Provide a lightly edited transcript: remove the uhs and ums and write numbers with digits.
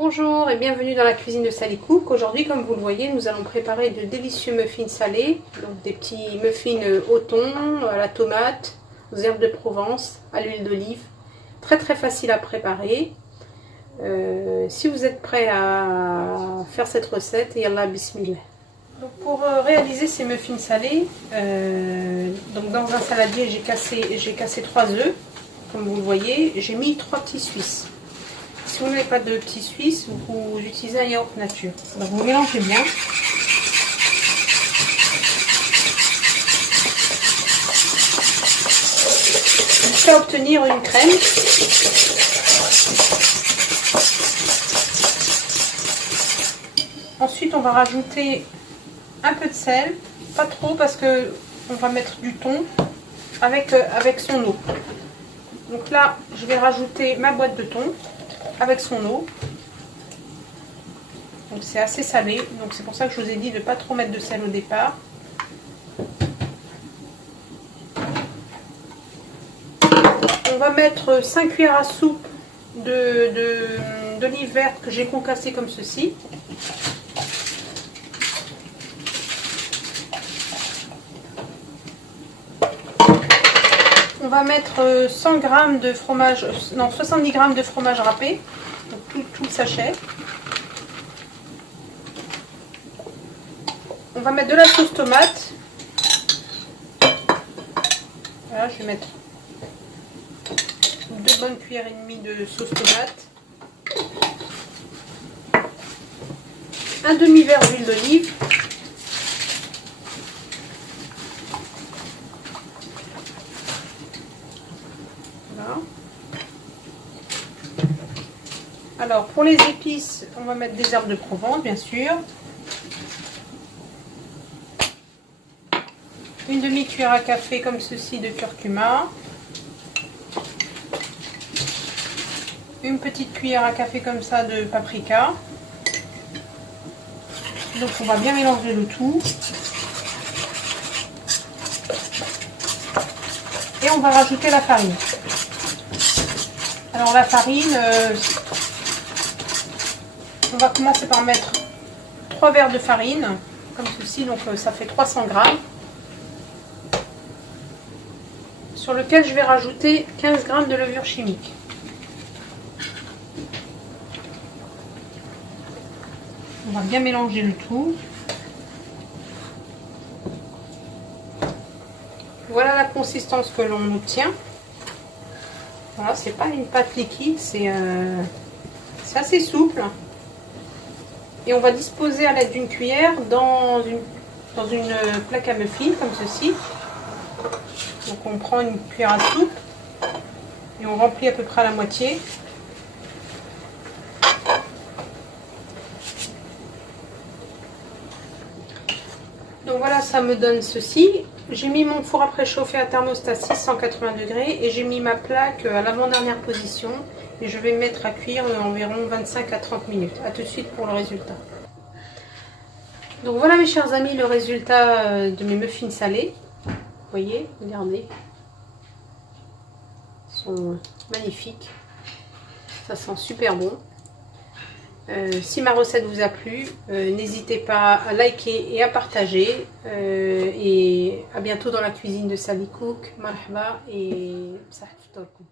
Bonjour et bienvenue dans la cuisine de Sally Cook. Aujourd'hui, comme vous le voyez, nous allons préparer de délicieux muffins salés. Donc des petits muffins au thon, à la tomate, aux herbes de Provence, à l'huile d'olive. Très facile à préparer. Si vous êtes prêts à faire cette recette, yallah bismillah. Donc pour réaliser ces muffins salés, donc dans un saladier j'ai cassé 3 œufs, comme vous le voyez. J'ai mis 3 petits suisses. Si vous n'avez pas de petits suisses, vous utilisez un yaourt nature. Donc vous mélangez bien. Jusqu'à obtenir une crème. Ensuite on va rajouter un peu de sel, pas trop parce que on va mettre du thon avec son eau. Donc là je vais rajouter ma boîte de thon avec son eau. Donc c'est assez salé, donc c'est pour ça que je vous ai dit de ne pas trop mettre de sel au départ. On va mettre 5 cuillères à soupe d'olive verte que j'ai concassée comme ceci. On va mettre 100 g de fromage, non 70 g de fromage râpé, donc tout le sachet. On va mettre de la sauce tomate. Voilà, je vais mettre 2 bonnes cuillères et demie de sauce tomate. Un demi-verre d'huile d'olive. Voilà. Alors pour les épices, on va mettre des herbes de Provence bien sûr. Une demi-cuillère à café comme ceci de curcuma. Une petite cuillère à café comme ça de paprika. Donc on va bien mélanger le tout. Et on va rajouter la farine. Alors la farine, on va commencer par mettre 3 verres de farine, comme ceci, donc ça fait 300 g. Sur lequel je vais rajouter 15 g de levure chimique. On va bien mélanger le tout. Voilà la consistance que l'on obtient. Voilà, c'est pas une pâte liquide, c'est assez souple. Et on va disposer à l'aide d'une cuillère dans une plaque à muffins comme ceci. Donc on prend une cuillère à soupe et on remplit à peu près à la moitié. Donc voilà, ça me donne ceci. J'ai mis mon four à préchauffer à thermostat 680 degrés et j'ai mis ma plaque à l'avant-dernière position et je vais mettre à cuire environ 25 à 30 minutes. A tout de suite pour le résultat. Donc voilà mes chers amis, le résultat de mes muffins salés. Vous voyez, regardez, ils sont magnifiques, ça sent super bon. Si ma recette vous a plu, n'hésitez pas à liker et à partager. Et à bientôt dans la cuisine de Sally Cook. Marhaba et bsah ftorkum.